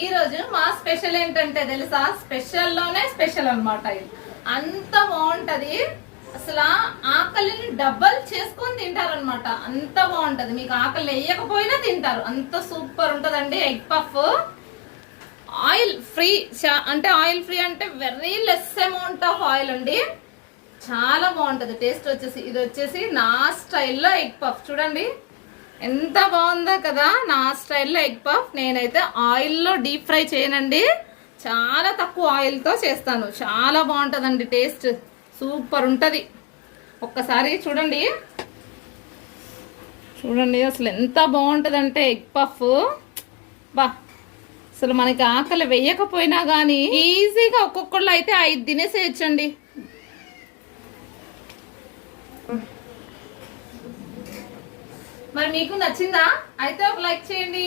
ఈ రోజు మా స్పెషల్ ఏంటంటే తెలుసా, స్పెషల్ లోనే స్పెషల్ అన్నమాట. ఇది అంత బాగుంటది, అసలు ఆకలిని డబల్ చేసుకొని తింటారనమాట. అంత బాగుంటది, మీకు ఆకలి వేయకపోయినా తింటారు, అంత సూపర్ ఉంటదండి. ఎగ్ పఫ్ ఆయిల్ ఫ్రీ, అంటే ఆయిల్ ఫ్రీ అంటే very less amount of oil అండి. చాలా బాగుంటది టేస్ట్. వచ్చేసి ఇది వచ్చేసి నా స్టైల్లో ఎగ్ పఫ్ చూడండి, ఎంత బాగుందో కదా. నా స్టైల్లో ఎగ్ పఫ్ నేనైతే ఆయిల్లో డీప్ ఫ్రై చేయనండి, చాలా తక్కువ ఆయిల్తో చేస్తాను. చాలా బాగుంటుందండి, టేస్ట్ సూపర్ ఉంటుంది. ఒక్కసారి చూడండి చూడండి అసలు ఎంత బాగుంటుందంటే ఎగ్ పఫ్. బా అసలు మనకి ఆకలి వేయకపోయినా కానీ ఈజీగా ఒక్కొక్కళ్ళు అయితే 5 తినేసేయచ్చండి. మరి మీకు నచ్చిందా? అయితే ఒక లైక్ చేయండి.